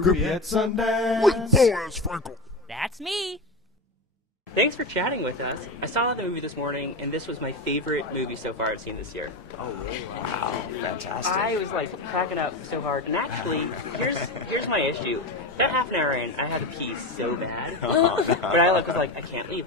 Groupee at Sundance. With Boaz Frankel. That's me. Thanks for chatting with us. I saw the movie this morning, and this was my favorite movie so far I've seen this year. Oh, really? Wow. Fantastic. I was like cracking up so hard, and actually, here's my issue. About half an hour in, I had to pee so bad, but I was like, I can't leave.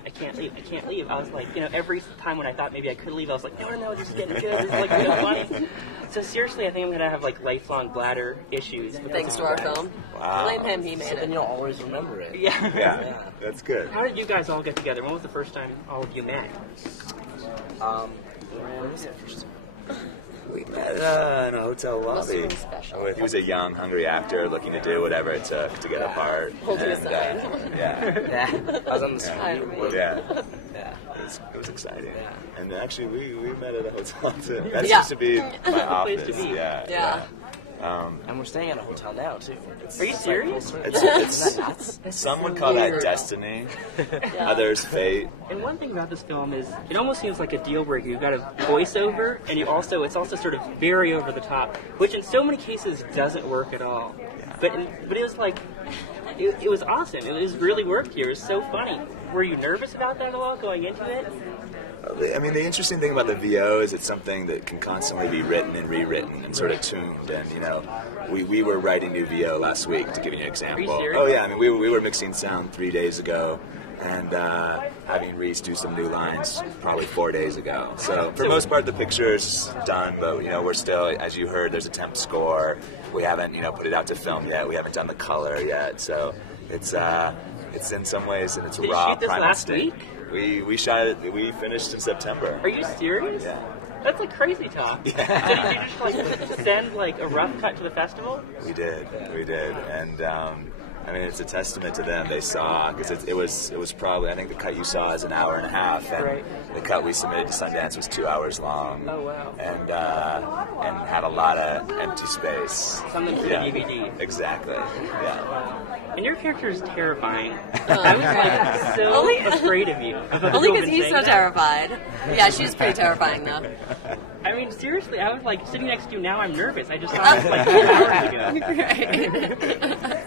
I was like, every time when I thought maybe I could leave, I was like, no, this is getting good. This is like really funny. So seriously, I think I'm gonna have like lifelong bladder issues. Thanks to our film. Wow. Blame him, he made it. Then you'll always remember it. Yeah. That's good. How did you guys all get together? When was the first time all of you met? When was it first? We met in a hotel lobby. He was a young, hungry actor looking to do whatever it took to get a part. Holding a And, sign. yeah. I was on the street. Yeah. Yeah. It was exciting. Yeah. And actually, we met at a hotel too. That Yeah. used to be my office. Place to be. Yeah. And we're staying at a hotel now, too. Are you serious? It's some would call that destiny. Others fate. And one thing about this film is it almost seems like a deal breaker. You've got a voiceover, and it's also sort of very over the top, which in so many cases doesn't work at all. But it was like it was awesome. It was really worked here. It was so funny. Were you nervous about that at all going into it? I mean, the interesting thing about the VO is it's something that can constantly be written and rewritten and sort of tuned. And, we were writing new VO last week, to give you an example. Are you serious? Oh, yeah. I mean, we were mixing sound 3 days ago and having Reece do some new lines probably 4 days ago. So, for the most part, the picture's done, but, we're still, as you heard, there's a temp score. We haven't, put it out to film yet. We haven't done the color yet. So, it's in some ways, and it's a Did you raw shoot this primal last state. week? We shot it. We finished in September. Are you serious? Yeah. That's like crazy talk. Yeah. So did you just send like a rough cut to the festival? We did, and I mean, it's a testament to them. They saw, because it was probably, I think the cut you saw is an hour and a half, and Right. the cut we submitted to Sundance was 2 hours long. Oh, wow. And had a lot of empty space. Something for the DVD. Exactly. Yeah. And your character is terrifying. I was like so afraid of you. Only because he's so terrified. Yeah, she's pretty terrifying, though. I mean, seriously, I was like sitting next to you. Now I'm nervous. I just saw this like 2 hours ago.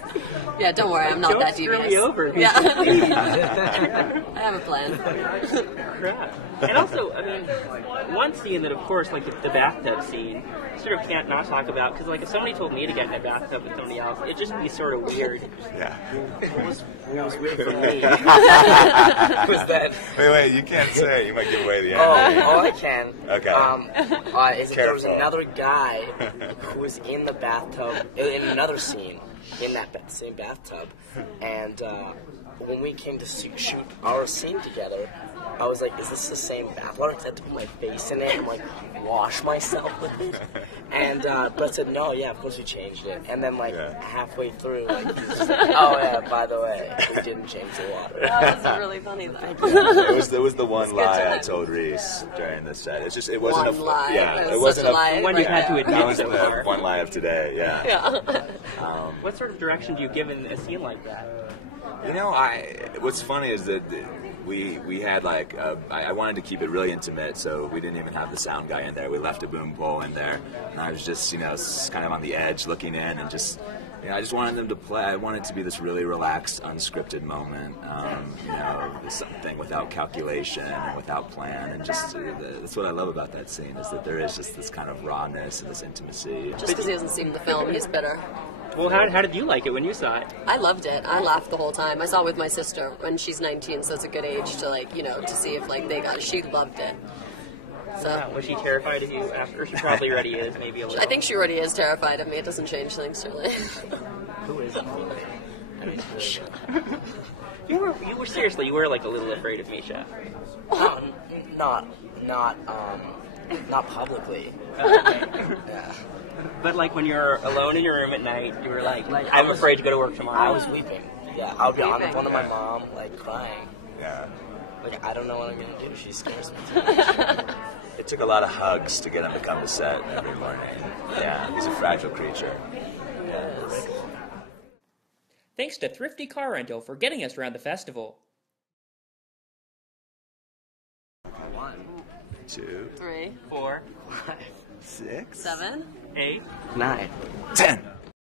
Yeah, don't worry, I'm not Don't that screw devious. me over. Yeah. I have a plan. Crap. And also, I mean, one scene that, of course, like the bathtub scene, sort of can't not talk about, because like if somebody told me to get in a bathtub with somebody else, it'd just be sort of weird. Yeah. It was weird for me. Was that? Wait, you can't say it. You might give away the ending. Oh, I can. Okay. There was Careful. another guy who was in the bathtub, in another scene, in that same bathtub, and when we came to shoot our scene together, I was like, is this the same bathwater? Because I had to put my face in it and like wash myself with it. And but I said, no, yeah, of course we changed it. And then like halfway through, like, he's just like, oh yeah, by the way, we didn't change the water. That was really funny, though. It was the one lie I told Reece during the set. It's just it wasn't One lie. Yeah, It it was wasn't such a lie. One you had to admit That was so the far. one lie of today. Yeah. What sort of direction do you give in a scene like that? What's funny is that we had like I wanted to keep it really intimate, so we didn't even have the sound guy in there. We left a boom pole in there, and I was just kind of on the edge looking in, and just I just wanted them to play. I wanted it to be this really relaxed, unscripted moment, something without calculation and without plan, and just that's what I love about that scene, is that there is just this kind of rawness and this intimacy. Just because he hasn't seen the film, he's bitter. Well, how did you like it when you saw it? I loved it. I laughed the whole time. I saw it with my sister when she's 19, so it's a good age to to see if she loved it. So Wow. Was she terrified of you after? Or she probably already is, maybe a little. I think she already is terrified of me. It doesn't change things really. Who is it? You were seriously, you were like a little afraid of Mischa. Not publicly. Yeah. But like when you're alone in your room at night, you were like I'm afraid to go to work tomorrow. I was weeping. Yeah, I would be on the phone to my mom, like crying. Yeah. Like, I don't know what I'm gonna do. She scares me too much. It took a lot of hugs to get him to come to set every morning. Yeah, he's a fragile creature. Yes. Thanks to Thrifty Car Rental for getting us around the festival. 1, 2, 3, 4, 5, 6, 7. 8. 9. 10.